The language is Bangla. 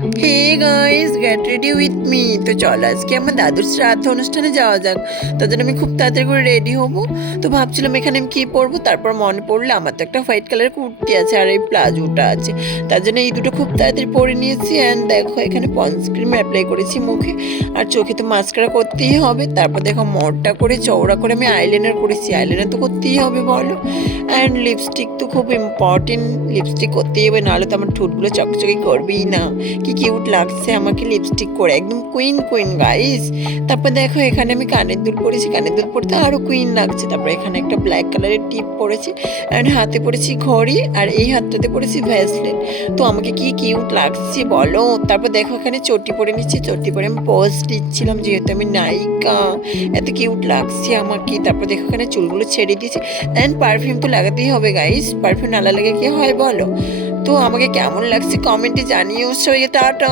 Hey guys, get ready with me. তো চল আজকে আমার দাদুর শ্রাদ্ধ অনুষ্ঠানে যাওয়া যাক। তার জন্য আমি খুব তাড়াতাড়ি করে রেডি হব। তো ভাবছিলাম এখানে আমি কী পরবো, তারপর মনে পড়লো আমার তো একটা হোয়াইট কালারের কুর্তি আছে আর এই প্লাজোটা আছে। তার জন্য এই দুটো খুব তাড়াতাড়ি পরে নিয়েছি। অ্যান্ড দেখো এখানে পন্স ক্রিম অ্যাপ্লাই করেছি মুখে, আর চোখে তো মাস্কারা করতেই হবে। তারপর দেখো মোড়টা করে চওড়া করে আমি আইলাইনার করেছি, আইলাইনার তো করতেই হবে বলো। অ্যান্ড লিপস্টিক তো খুব ইম্পর্টেন্ট, লিপস্টিক করতেই হবে, নাহলে তো আমার ঠোঁটগুলো চকচকে করবেই না। কি কিউট লাগছে আমাকে লিপস্টিক করে, একদম কুইন কুইন গাইস। তারপর দেখো এখানে আমি কানের দুল পরেছি, কানের দুল পরতে আরও কুইন লাগছে। তারপর এখানে একটা ব্ল্যাক কালারের টিপ পরেছি, অ্যান্ড হাতে পরেছি ঘড়ি, আর এই হাতটাতে পরেছি ভ্যাসলিন। তো আমাকে কি কিউট লাগছে বলো। তারপর দেখো এখানে চটি পরে নিচ্ছি, চটি পরে আমি পোজ দিচ্ছিলাম যেহেতু আমি নায়িকা, এত কিউট লাগছে আমাকে। তারপর দেখো এখানে চুলগুলো ছেড়ে দিয়েছি। অ্যান্ড পারফিউম তো লাগাতেই হবে গাইস, পারফিউম না লাগালে কি হয় বলো। তো আমাকে কেমন লাগছে কমেন্টে জানিও। So tata.